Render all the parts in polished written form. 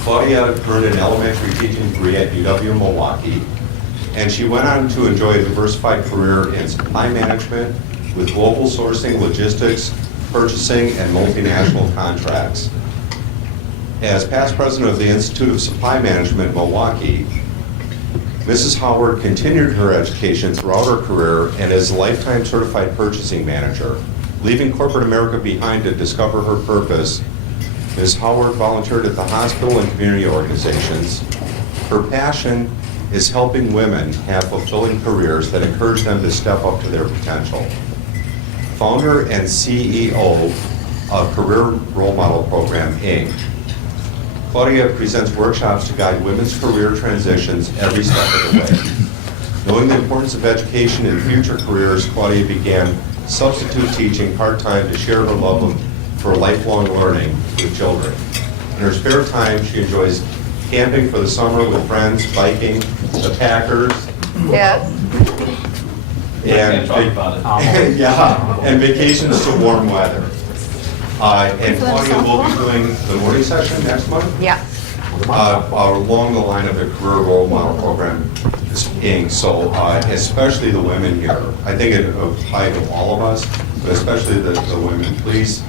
Claudia earned an elementary teaching degree at UW-Milwaukee, and she went on to enjoy a diversified career in supply management with global sourcing, logistics, purchasing, and multinational contracts. As past president of the Institute of Supply Management in Milwaukee, Mrs. Howard continued her education throughout her career and is a lifetime certified purchasing manager. Leaving corporate America behind to discover her purpose, Ms. Howard volunteered at the hospital and community organizations. Her passion is helping women have fulfilling careers that encourage them to step up to their potential. Founder and CEO of Career Role Model Program, Inc., Claudia presents workshops to guide women's career transitions every step of the way. Knowing the importance of education in future careers, Claudia began substitute teaching part-time to share her love for lifelong learning with children. In her spare time, she enjoys camping for the summer with friends, biking, the Packers. Yes. And yeah, and vacations to warm weather. And Claudia will be doing the morning session next month. Yeah. Along the line of the Career Role Model Program, Inc. So especially the women here. I think it applies to all of us, but especially the women. Please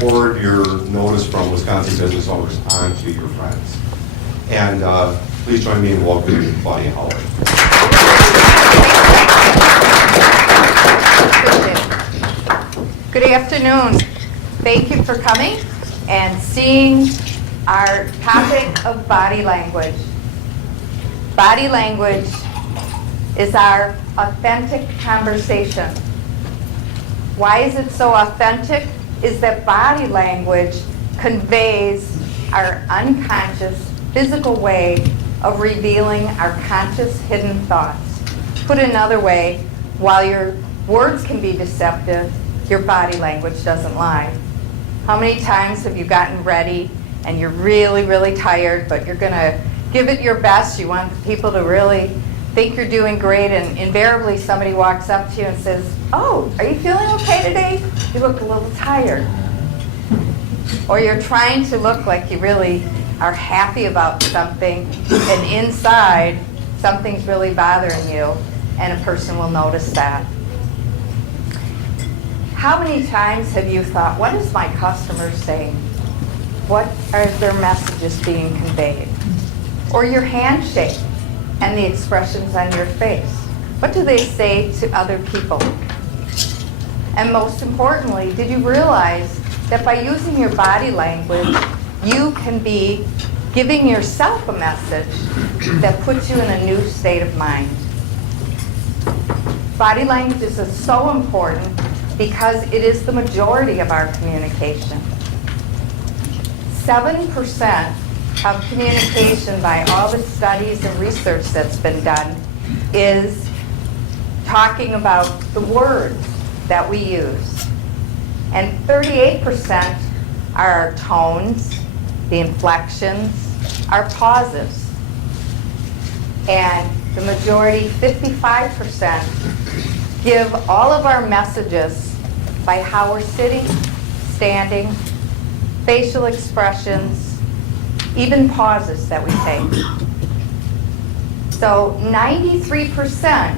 forward your notice from Wisconsin business owners on to your friends. And please join me in welcoming Claudia Howard. Good afternoon. Thank you for coming and seeing our topic of body language. Body language is our authentic conversation. Why is it so authentic? Is that body language conveys our unconscious, physical way of revealing our conscious, hidden thoughts. Put another way, while your words can be deceptive, your body language doesn't lie. How many times have you gotten ready and you're really, really tired, but you're going to give it your best? You want people to really think you're doing great, and invariably somebody walks up to you and says, "Oh, are you feeling okay today? You look a little tired." Or you're trying to look like you really are happy about something, and inside something's really bothering you, and a person will notice that. How many times have you thought, what is my customer saying? What are their messages being conveyed? Or your handshake and the expressions on your face. What do they say to other people? And most importantly, did you realize that by using your body language, you can be giving yourself a message that puts you in a new state of mind? Body language is so important because it is the majority of our communication. 7% of communication, by all the studies and research that's been done, is talking about the words that we use. And 38% are our tones, the inflections, our pauses. And the majority, 55%, give all of our messages by how we're sitting, standing, facial expressions, even pauses that we take. So 93%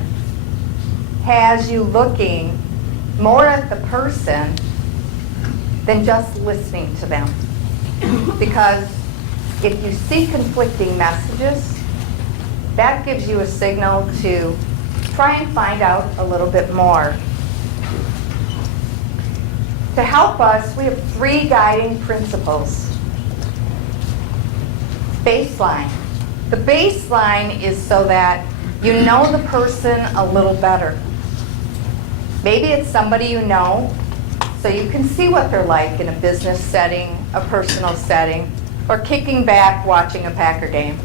has you looking more at the person than just listening to them. Because if you see conflicting messages, that gives you a signal to try and find out a little bit more. To help us, we have 3 guiding principles. Baseline. The baseline is so that you know the person a little better. Maybe it's somebody you know, so you can see what they're like in a business setting, a personal setting, or kicking back watching a Packer game.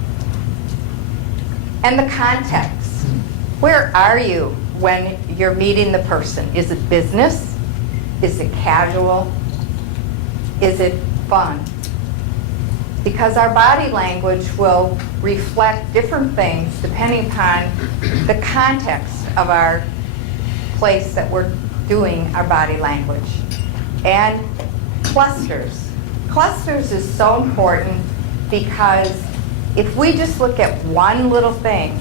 And the context. Where are you when you're meeting the person? Is it business? Is it casual? Is it fun? Because our body language will reflect different things depending upon the context of our place that we're doing our body language. And clusters. Clusters is so important because if we just look at one little thing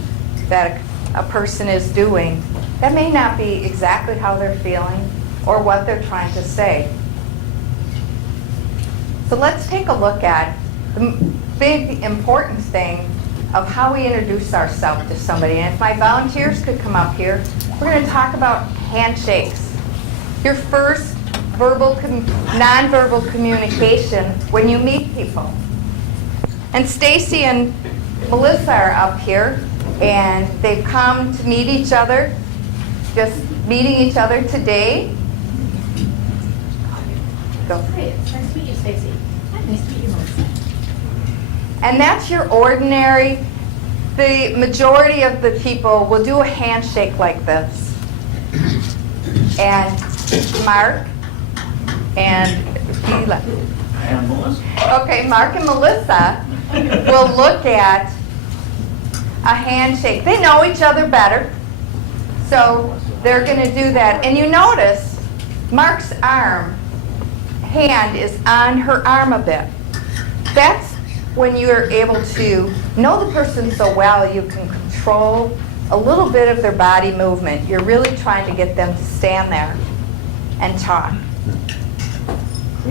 that a person is doing, that may not be exactly how they're feeling or what they're trying to say. So let's take a look at the big important thing of how we introduce ourselves to somebody. And if my volunteers could come up here, we're going to talk about handshakes. Your first nonverbal communication when you meet people. And Stacy and Melissa are up here, and they've come to meet each other, just meeting each other today. Go. Hi, it's nice to meet you, Stacy. Hi, nice to meet you, Melissa. And that's your ordinary. The majority of the people will do a handshake like this. And Mark and Sheila. And Melissa. Okay, Mark and Melissa will look at a handshake. They know each other better, so they're going to do that. And you notice Mark's hand is on her arm a bit. That's when you're able to know the person so well you can control a little bit of their body movement. You're really trying to get them to stand there and talk.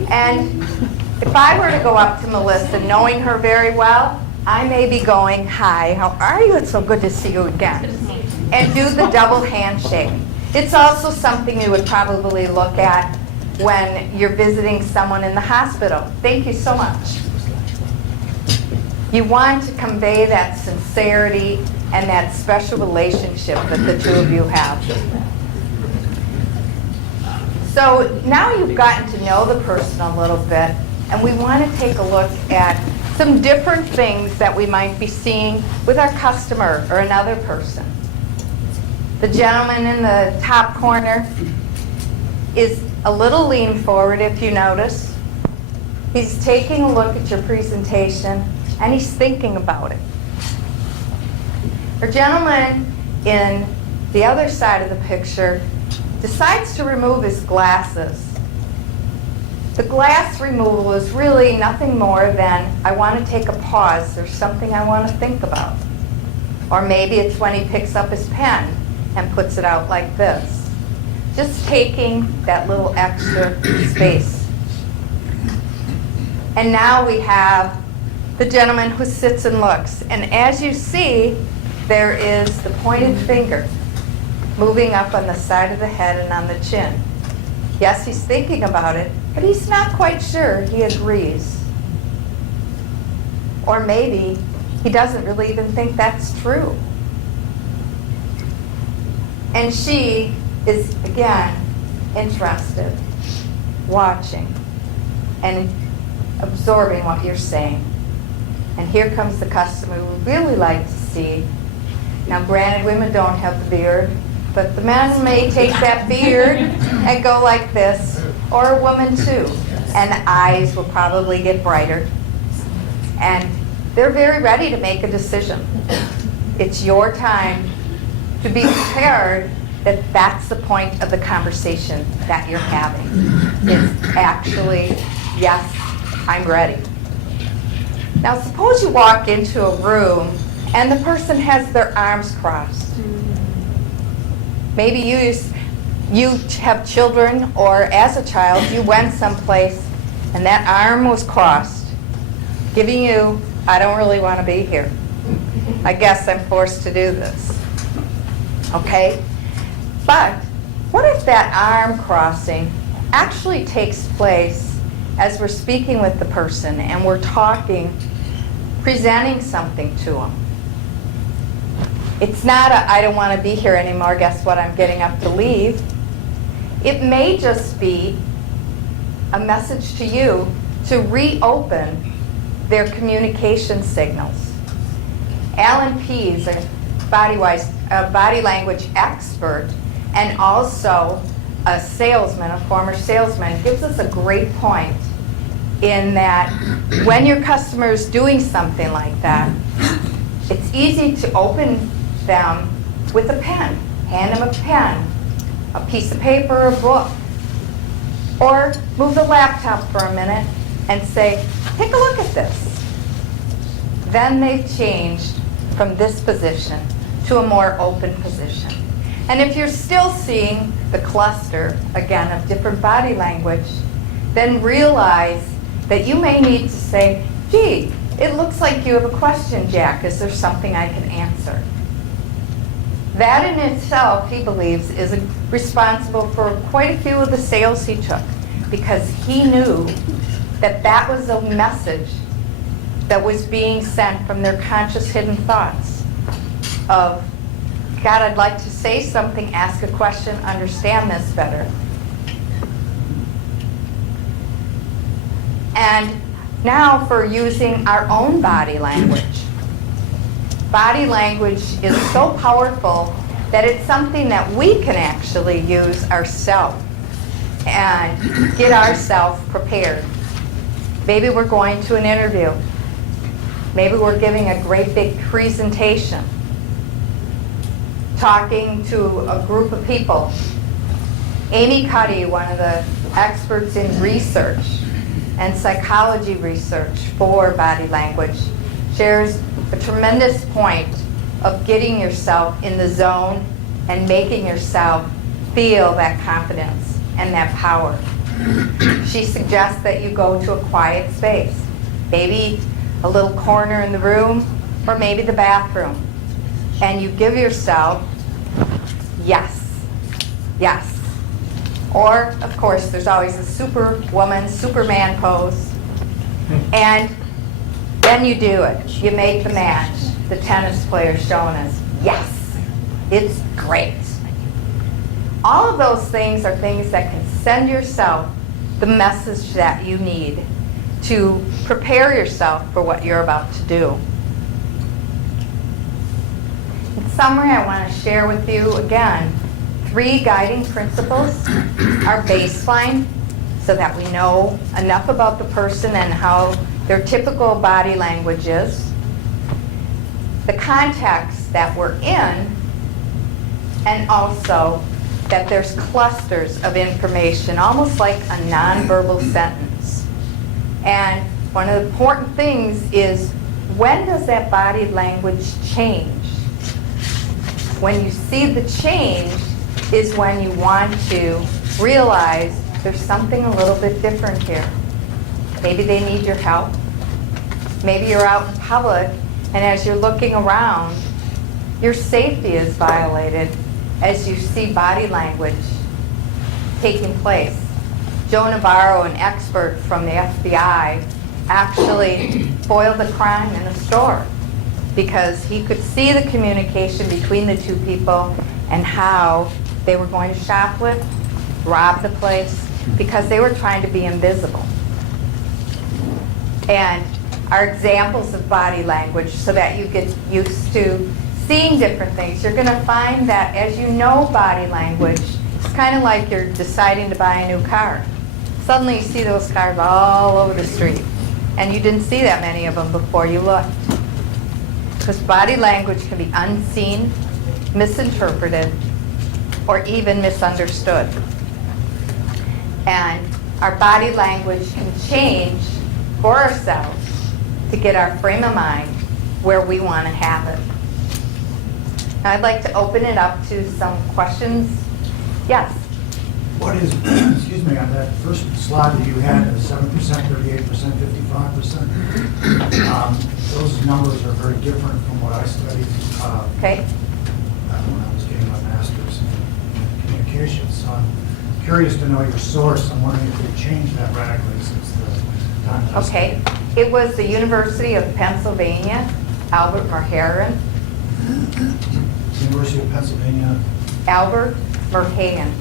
And if I were to go up to Melissa, knowing her very well, I may be going, "Hi, how are you? It's so good to see you again." And do the double handshake. It's also something you would probably look at when you're visiting someone in the hospital. Thank you so much. You want to convey that sincerity and that special relationship that the two of you have. So now you've gotten to know the person a little bit, and we want to take a look at some different things that we might be seeing with our customer or another person. The gentleman in the top corner is a little lean forward, if you notice. He's taking a look at your presentation, and he's thinking about it. Our gentleman in the other side of the picture decides to remove his glasses. The glass removal is really nothing more than, I want to take a pause, there's something I want to think about. Or maybe it's when he picks up his pen and puts it out like this. Just taking that little extra space. And now we have the gentleman who sits and looks. And as you see, there is the pointed finger moving up on the side of the head and on the chin. Yes, he's thinking about it, but he's not quite sure he agrees. Or maybe he doesn't really even think that's true. And she is, again, interested, watching, and absorbing what you're saying. And here comes the customer we would really like to see. Now, granted, women don't have the beard, but the men may take that beard and go like this, or a woman too. And the eyes will probably get brighter. And they're very ready to make a decision. It's your time to be prepared that that's the point of the conversation that you're having. It's actually, yes, I'm ready. Now, suppose you walk into a room and the person has their arms crossed. Maybe you have children, or as a child, you went someplace and that arm was crossed, giving you, I don't really want to be here. I guess I'm forced to do this. Okay? But what if that arm crossing actually takes place as we're speaking with the person and we're talking, presenting something to them? It's not a, I don't want to be here anymore, guess what, I'm getting up to leave. It may just be a message to you to reopen their communication signals. Alan Pease, a body language expert, and also a salesman, a former salesman, gives us a great point in that when your customer is doing something like that, it's easy to open them with a pen. Hand them a pen, a piece of paper, a book. Or move the laptop for a minute and say, take a look at this. then they've changed from this position to a more open position. And if you're still seeing the cluster, again, of different body language, then realize that you may need to say, gee, it looks like you have a question, Jack. Is there something I can answer? That in itself, he believes, is responsible for quite a few of the sales he took, because he knew that that was a message that was being sent from their conscious hidden thoughts of, God, I'd like to say something, ask a question, understand this better. And now for using our own body language. Body language is so powerful that it's something that we can actually use ourselves and get ourselves prepared. Maybe we're going to an interview. Maybe we're giving a great big presentation, talking to a group of people. Amy Cuddy, one of the experts in research and psychology research for body language, shares a tremendous point of getting yourself in the zone and making yourself feel that confidence and that power. She suggests that you go to a quiet space, maybe a little corner in the room, or maybe the bathroom, and you give yourself yes, yes. Or, of course, there's always a superwoman, Superman pose, and then you do it. You make the match. The tennis player showing us, yes, it's great. All of those things are things that can send yourself the message that you need to prepare yourself for what you're about to do. In summary, I want to share with you, again, 3 guiding principles. Our baseline, so that we know enough about the person and how their typical body language is. The context that we're in, and also that there's clusters of information, almost like a nonverbal sentence. And one of the important things is, when does that body language change? When you see the change is when you want to realize there's something a little bit different here. Maybe they need your help. Maybe you're out in public, and as you're looking around, your safety is violated as you see body language taking place. Joe Navarro, an expert from the FBI, actually foiled a crime in a store because he could see the communication between the 2 people and how they were going to shoplift, rob the place, because they were trying to be invisible. And our examples of body language, so that you get used to seeing different things. You're going to find that as you know body language, it's kind of like you're deciding to buy a new car. Suddenly you see those cars all over the street, and you didn't see that many of them before you looked. Because body language can be unseen, misinterpreted, or even misunderstood. And our body language can change for ourselves to get our frame of mind where we want to have it. Now I'd like to open it up to some questions. Yes? What is, excuse me, on that first slide that you had, 7%, 38%, 55%, those numbers are very different from what I studied Okay. when I was getting my master's in communications. So I'm curious to know your source. I'm wondering if they changed that radically since the time that I Okay. studied. It was the University of Pennsylvania, Albert Mehrabian. University of Pennsylvania. Albert Mehrabian.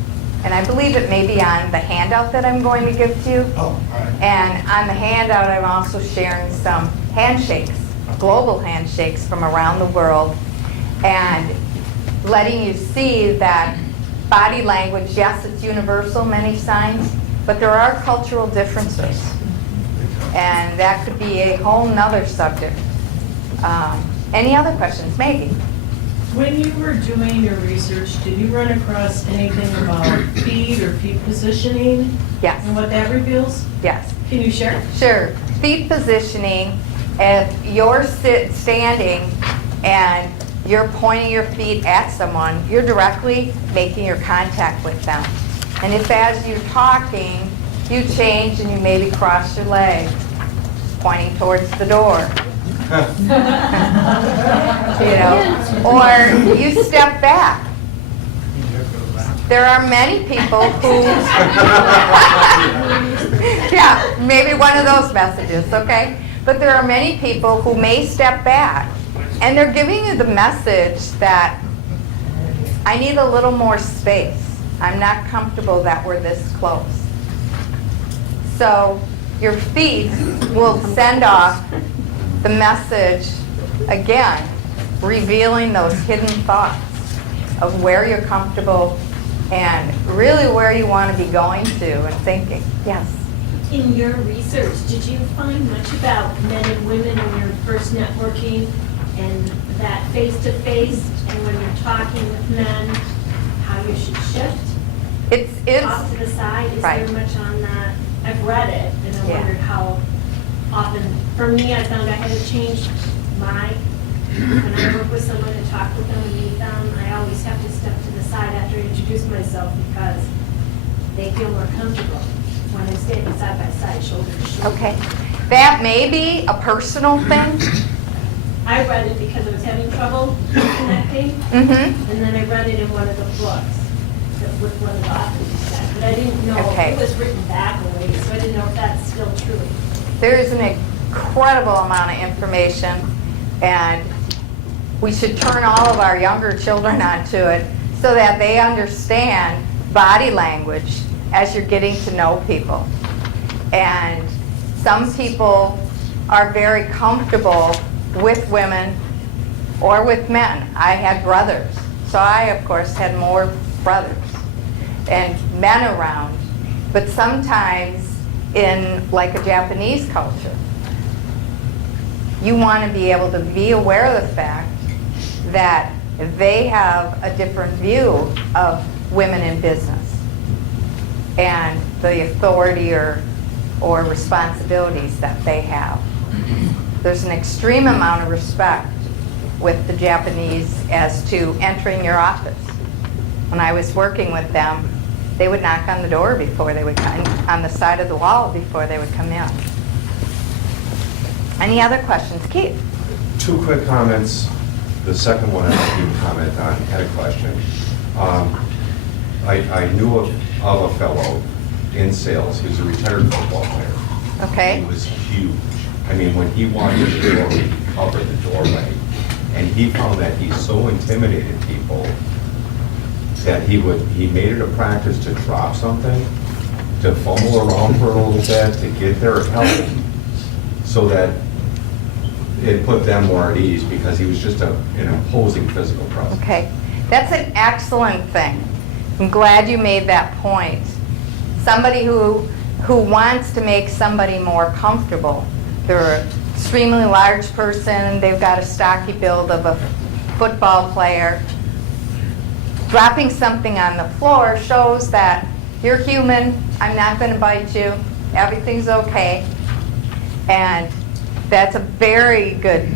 And I believe it may be on the handout that I'm going to give to you. Oh, all right. And on the handout, I'm also sharing some handshakes, global handshakes from around the world, and letting you see that body language, yes, it's universal, many signs, but there are cultural differences. And that could be a whole nother subject. Any other questions? Maggie? When you were doing your research, did you run across anything about feet or feet positioning Yes. and what that reveals? Yes. Can you share? Sure. Feet positioning If you're standing and you're pointing your feet at someone, you're directly making your contact with them. And if as you're talking, you change and you maybe cross your legs, pointing towards the door. You know, or you step back. There are many people who, yeah, maybe one of those messages, okay? But there are many people who may step back, and they're giving you the message that I need a little more space. I'm not comfortable that we're this close. So your feet will send off the message again, revealing those hidden thoughts of where you're comfortable and really where you want to be going to and thinking. Yes. In your research, did you find much about men and women when you're first networking and that face-to-face and when you're talking with men, how you should shift? It's Off to the side, is right. there much on that? I've read it and I Yeah. wondered how often, for me, I found I had to change when I work with someone and talk with them and meet them, I always have to step to the side after I introduce myself because they feel more comfortable when I'm standing side by side, shoulder to shoulder. okay. That may be a personal thing. I read it because I was having trouble connecting, Mm-hmm. and then I read it in one of the books with one of the authors said, but I didn't know, Okay. it was written back a ways, so I didn't know if that's still true. There is an incredible amount of information, and we should turn all of our younger children onto it so that they understand body language as you're getting to know people. And some people are very comfortable with women or with men. I had brothers, so I, of course, had more brothers and men around. But sometimes in like a Japanese culture, you want to be able to be aware of the fact that they have a different view of women in business and the authority or responsibilities that they have. There's an extreme amount of respect with the Japanese as to entering your office. When I was working with them, they would knock on the door before they would come, on the side of the wall before they would come in. Any other questions? Keith? Two quick comments. The second one I don't even comment on, had a question. I knew of a fellow in sales, he was a retired football player. Okay. He was huge. I mean, when he walked in the door, he covered the doorway. And he found that he so intimidated people that he made it a practice to drop something, to fumble around for a little bit, to get their help, so that it put them more at ease because he was just an imposing physical presence. Okay. That's an excellent thing. I'm glad you made that point. Somebody who wants to make somebody more comfortable. They're an extremely large person, they've got a stocky build of a football player. Dropping something on the floor shows that you're human, I'm not going to bite you, everything's okay. And that's a very good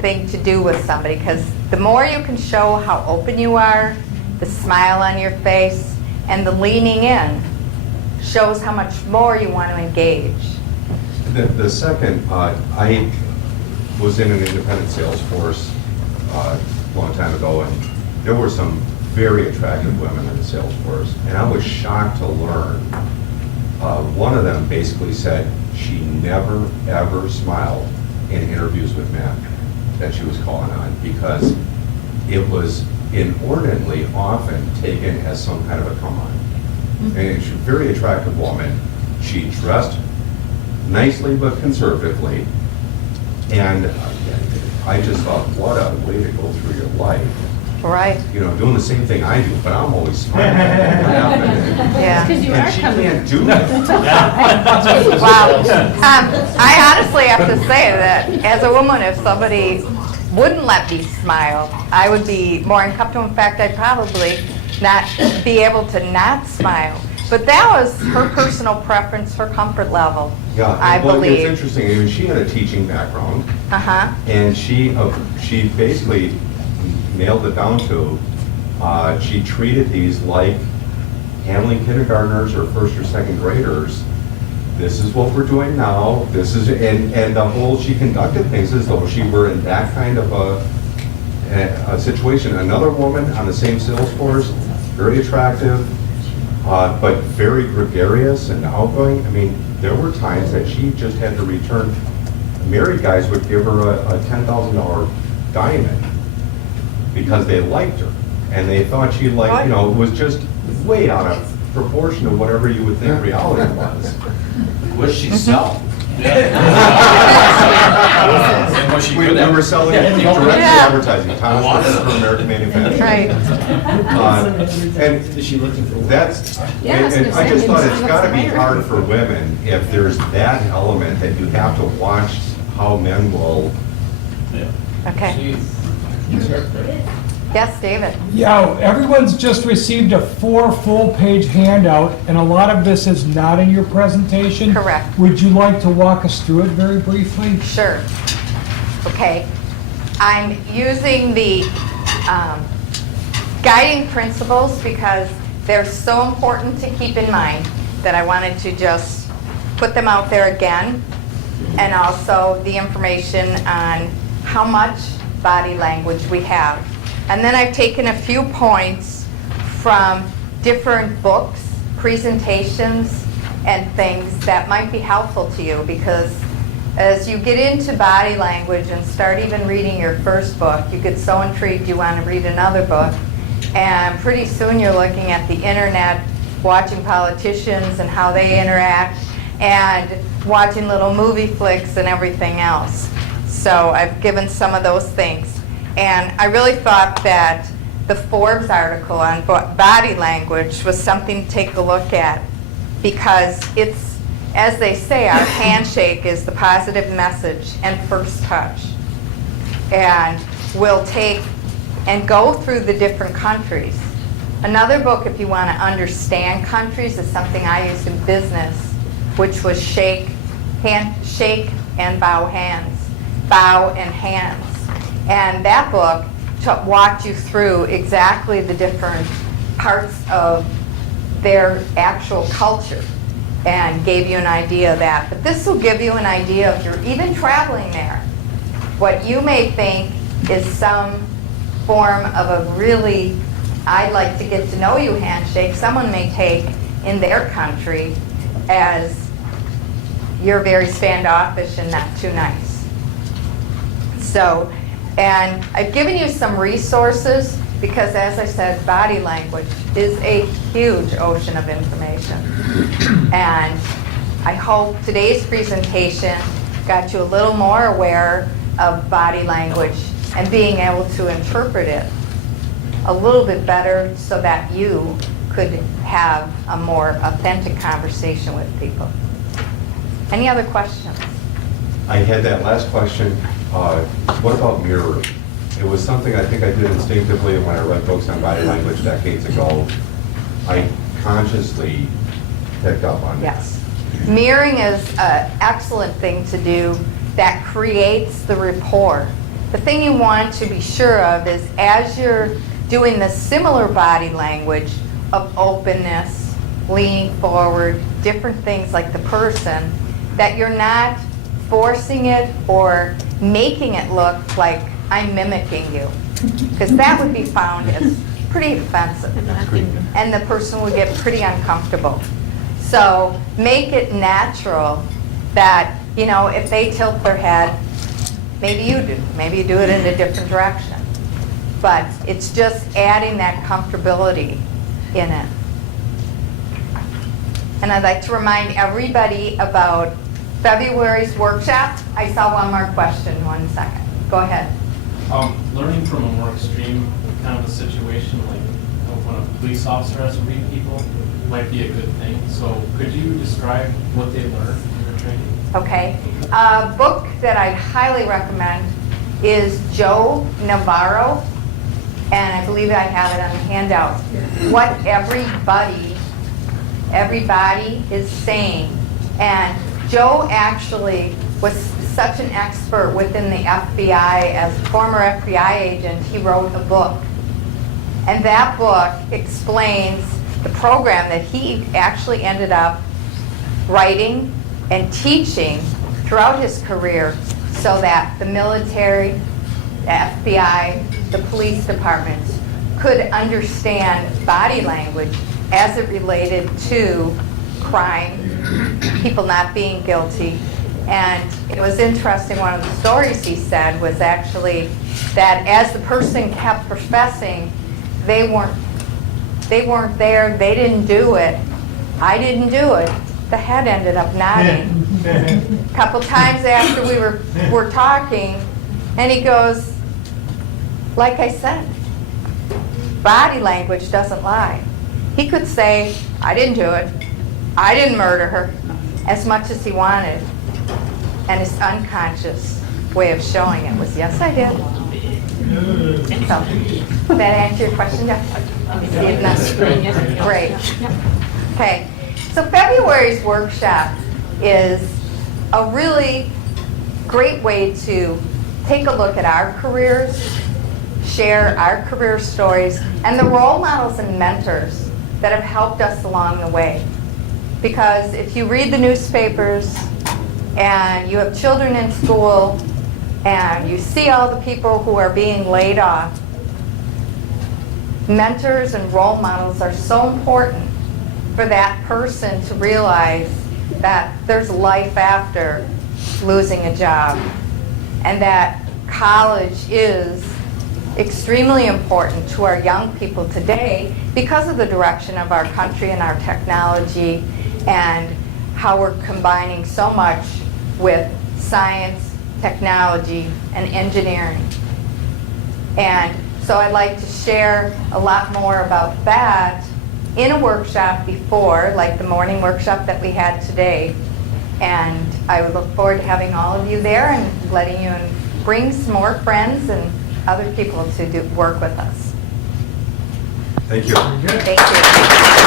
thing to do with somebody, because the more you can show how open you are, the smile on your face, and the leaning in shows how much more you want to engage. The second, I was in an independent sales force a long time ago, and there were some very attractive women in the sales force, and I was shocked to learn. One of them basically said she never, ever smiled in interviews with men that she was calling on because it was inordinately often taken as some kind of a come-on. And she's a very attractive woman. She dressed nicely but conservatively, and I just thought, what a way to go through your life. Right? You know, doing the same thing I do, but I'm always smiling and laughing. Yeah. Because you And are she coming. can't do that. Wow. I honestly have to say that as a woman, if somebody wouldn't let me smile, I would be more uncomfortable. In fact, I'd probably not be able to not smile. But that was her personal preference, her comfort level, Yeah, I well, believe. it's interesting, I mean, she had a teaching background, Uh-huh. and she basically nailed it down to, she treated these like handling kindergartners or first or second graders. This is what we're doing now, this is, and the whole, she conducted things as though she were in that kind of a situation. Another woman on the same sales force, very attractive, but very gregarious and outgoing. I mean, there were times that she just had to return. Married guys would give her a $10,000 diamond because they liked her. And they thought she liked, you know, was just way out of proportion to whatever you would think reality was. What she sell? And was she We good at? were selling direct Yeah. advertising, Thomas for American manufacturing. Right. And Is she looking for? that's, Yeah, I was and gonna I say, just thought maybe it's she gotta looks be familiar. hard for women if there's that element that you have to watch how men will. Okay. Yes, David? Yeah, everyone's just received a 4 full-page handout, and a lot of this is not in your presentation. Correct. Would you like to walk us through it very briefly? Sure. Okay. I'm using the guiding principles because they're so important to keep in mind that I wanted to just put them out there again, and also the information on how much body language we have. And then I've taken a few points from different books, presentations, and things that might be helpful to you, because as you get into body language and start even reading your first book, you get so intrigued you want to read another book, and pretty soon you're looking at the internet, watching politicians and how they interact, and watching little movie flicks and everything else. So I've given some of those things. And I really thought that the Forbes article on body language was something to take a look at, because it's, as they say, our handshake is the positive message and first touch. And we'll take and go through the different countries. Another book, if you want to understand countries, is something I used in business, which was shake and bow hands, bow and hands. And that book walked you through exactly the different parts of their actual culture and gave you an idea of that. But this will give you an idea of you're even traveling there. What you may think is some form of a really, I'd like to get to know you handshake, someone may take in their country as you're very standoffish and not too nice. So, and I've given you some resources because, as I said, body language is a huge ocean of information. And I hope today's presentation got you a little more aware of body language and being able to interpret it a little bit better so that you could have a more authentic conversation with people. Any other questions? I had that last question, what about mirroring? It was something I think I did instinctively when I read books on body language decades ago. I consciously picked up on that. Yes. Mirroring is an excellent thing to do that creates the rapport. The thing you want to be sure of is as you're doing the similar body language of openness, leaning forward, different things like the person, that you're not forcing it or making it look like I'm mimicking you. Because that would be found as pretty offensive. And the person would get pretty uncomfortable. So make it natural that, you know, if they tilt their head, maybe you do. Maybe you do it in a different direction. But it's just adding that comfortability in it. And I'd like to remind everybody about February's workshop. I saw one more question, 1 second. Go ahead. Learning from a more extreme kind of a situation, like when a police officer has to read people, might be a good thing. So could you describe what they learned in their training? Okay. A book that I'd highly recommend is Joe Navarro, and I believe I have it on the handout. What Everybody Everybody is sane. And Joe actually was such an expert within the FBI. As a former FBI agent, he wrote a book. And that book explains the program that he actually ended up writing and teaching throughout his career so that the military, the FBI, the police departments could understand body language as it related to crime, people not being guilty. And it was interesting, one of the stories he said was actually that as the person kept professing they weren't there, they didn't do it, I didn't do it, the head ended up nodding. A couple times after we were talking, and he goes, like I said, body language doesn't lie. He could say, I didn't do it, I didn't murder her, as much as he wanted. And his unconscious way of showing it was, yes, I did. So, did that answer your question, Jeff? Let me see if that's Great. Okay, so February's workshop is a really great way to take a look at our careers, share our career stories, and the role models and mentors that have helped us along the way. Because if you read the newspapers and you have children in school and you see all the people who are being laid off, mentors and role models are so important for that person to realize that there's life after losing a job, and that college is extremely important to our young people today because of the direction of our country and our technology and how we're combining so much with science, technology, and engineering. And so I'd like to share a lot more about that in a workshop before, like the morning workshop that we had today. And I would look forward to having all of you there and letting you bring some more friends and other people to work with us. Thank you. Thank you.